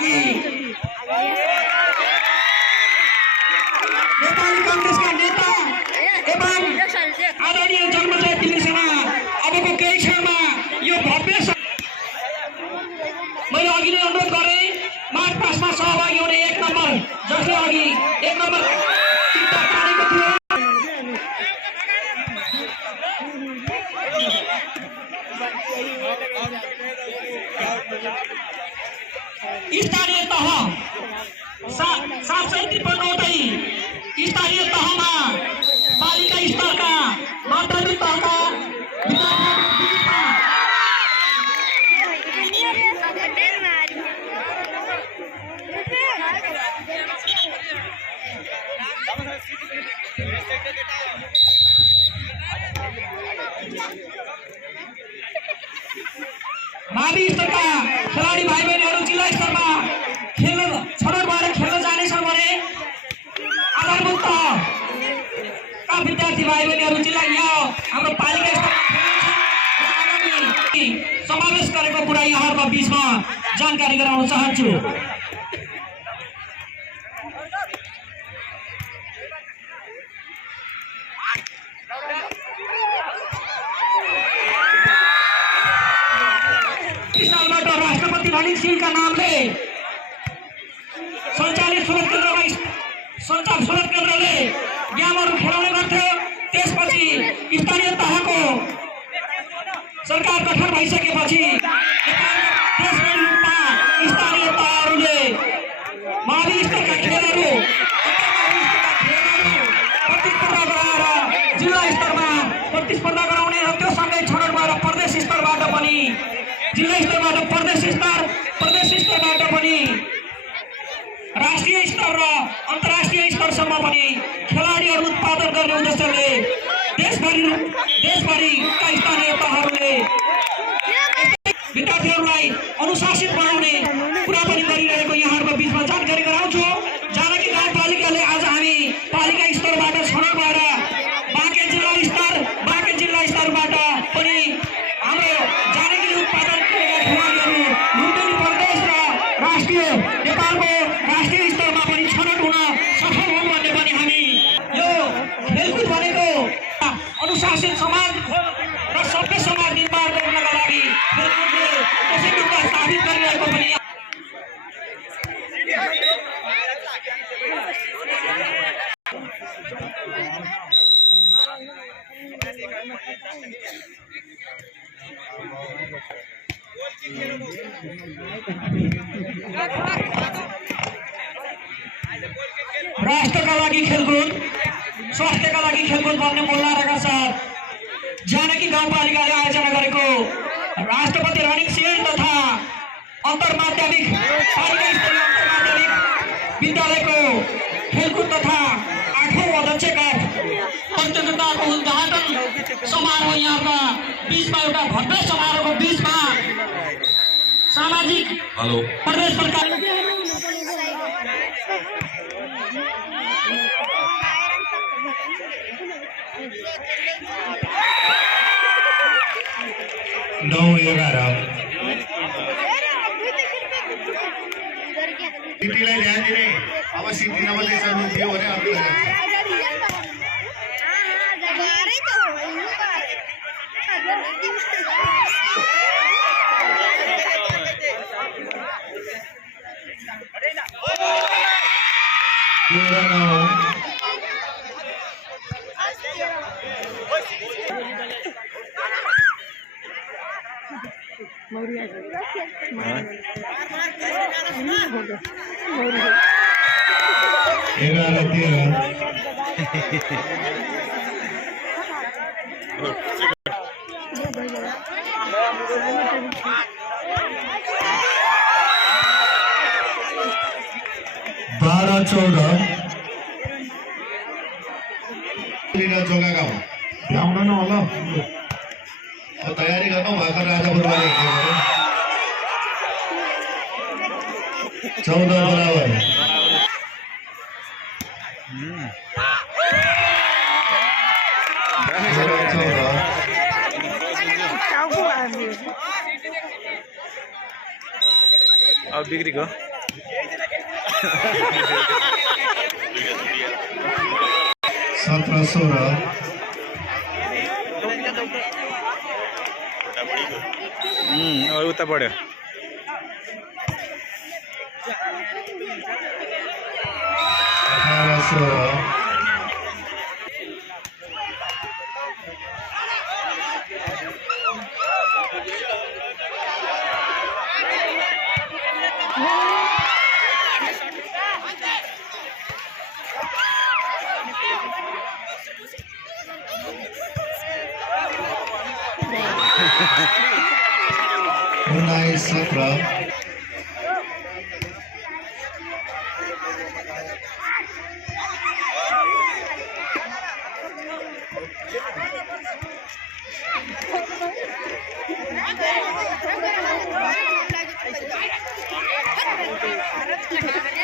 लागि नेपाली कांग्रेसका नेता एवं आदरणीय जन्मजय तिमीसँग अबको केही क्षणमा यो भव्य मैले अघि नै अनुरोध गरेँ मार्च पास्टमा सहभागी हुने 1 नम्बर जसले अघि 1 नम्बर टिकट पारेको थियो स्थानीय तह 753 स्थानीय तहमा पालिका स्तरका माध्यमिक तहका मावि स्तरका खेलाडी भाइ बहिनीहरू जिल्ला स्तरमा खेल्न छनौट भएर खेल्न जानेछन् भने आधारभूत तहका विद्यार्थी भाइ बहिनीहरू जिल्ला यहाँ हाम्रो पालिका स्तरमा समावेश गरेको कुरा यहाँहरूको बीचमा जानकारी गराउन चाहन्छु। सालबाट राष्ट्रपति रणिङ सिंहका नामले सञ्चालित सुरत केन्द्रले गेमहरू खेलाउने गर्थ्यो। त्यसपछि स्थानीय तहको सरकार गठन भइसकेपछि देशभरि रूपमा स्थानीय तहहरूले मावि स्तरका खेलहरू प्रतिस्पर्धा गराएर जिल्ला स्तरमा प्रतिस्पर्धा गराउने र त्यो सँगै छनौट भएर प्रदेश स्तरबाट पनि जिल्ला स्तरबाट प्रदेश स्तरबाट पनि राष्ट्रिय स्तर र अन्तर्राष्ट्रिय स्तरसम्म पनि खेलाडीहरू उत्पादन गर्ने उद्देश्यले देशभरिका स्थानीय तहहरूले विद्यार्थीहरूलाई अनुशासित बनाउने कुरा पनि गरिरहेको यहाँहरूको बीचमा जानकारी गराउँछु। जानकी गाउँपालिकाले आज हामी पालिका स्तरबाट छनौट भएर बाँके जिल्ला स्तरबाट पनि हाम्रो जानकीले उत्पादन गरेका खेलाडीहरू लुम्बिनी प्रदेश र नेपालको राष्ट्रिय स्तरमा पनि छनौट हुन सफल हुन् भन्ने पनि हामी यो खेलकुद भनेको अनुशासित समाज र सभ्य समाज निर्माण गर्नका लागि खेलकुदले कसरी साबित गरिरहेको पनि राष्ट्रका लागि खेलकुद स्वास्थ्यका लागि खेलकुद भन्ने मूल नाराका साथ जानकी गाउँपालिकाले आयोजना गरेको राष्ट्रपति रणिङ सिंह तथा अन्तर्माध्यमिक पालिका स्तरीय अन्तर्माध्यमिक विद्यालयको खेलकुद तथा 8औं अध्यक्षका प्रतियोगिताको उद्घाटन समारोह यहाँका बीचमा एउटा भव्य समारोहको बीचमा सामाजिक प्रदेश सरकार नौ 11 सिटीलाई ध्यान दिने अब सिटी नबले सर्नु दियो भने अर्को बाह्र 14 जोगा गाउँ ल्याउन न होला तयारी गर्नु भर्खर राजापुरबारी 14 बराबर अब बिग्री गयो 17-16 और उता पड्यो 18-16 19-17 Thank you.